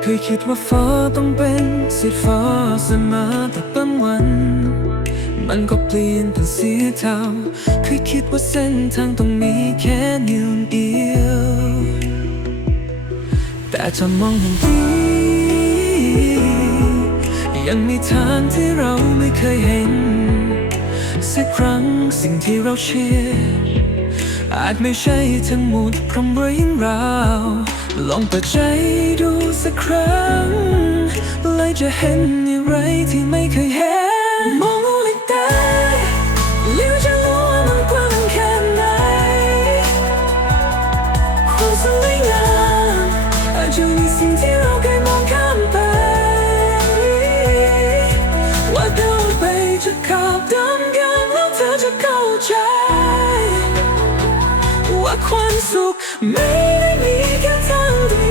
เคยคิดว่าฟ้าต้องเป็นสีฟ้าเสมอแต่บางวัน มันก็เปลี่ยนเป็นสีเทาเคยคิดว่าเส้นทางต้องมีแค่นิ้วเดียว แต่ถ้ามองอย่างดียังมีทางที่เราไม่เคยเห็น สักครั้งสิ่งที่เราเชื่ออาจไม่ใช่ทั้งหมดพรำเรื่องราว ลองเปิดใจดูสักครั้งเลยจะเห็นอะไรที่ไม่เคยเห็น มองลูกตาแล้วจะรู้ว่ามันกว้างแค่ไหนความสวยงามอาจจะมีสิ่งที่ ว่าความสุขไม่ได้มีแค่ทางเดี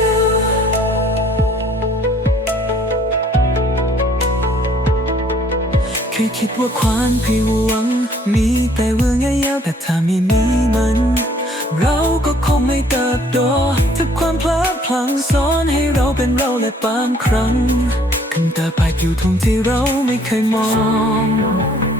ยวเคยคิดว่าความผิดหวัง มีแต่เรื่องยาวๆแต่ถ้าไม่มีมัน เราก็คงไม่เติบโตถ้าความเพลิดพลินสอนให้เราเป็นเราและบางครั้งขึ้นตาไปอยู่ตรงที่เราไม่เคยมอง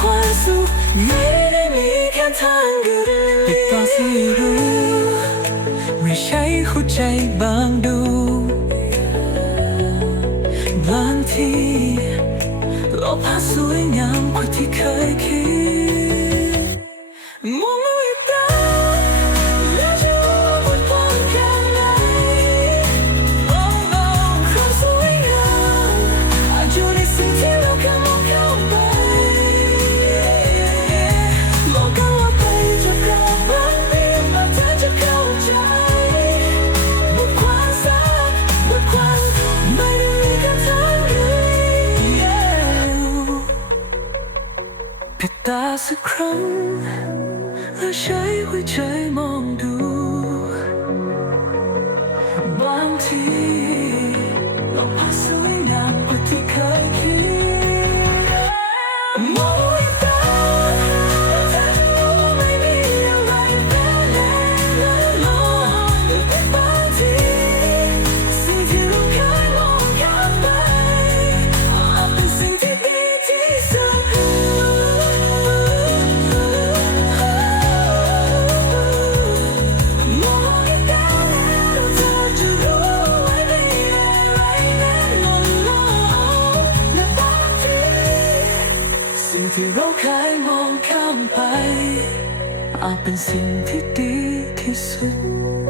ความสุขไม่ได้มีแค่ทางเดียวติดต่อสิรู้ไม่ใช่หัวใจบางดูบางทีโลกภาพสวยงามกว่าที่เคยคิด สักครั้ง และใช้หัวใจมองดู อาจเป็นสิ่งที่ดีที่สุด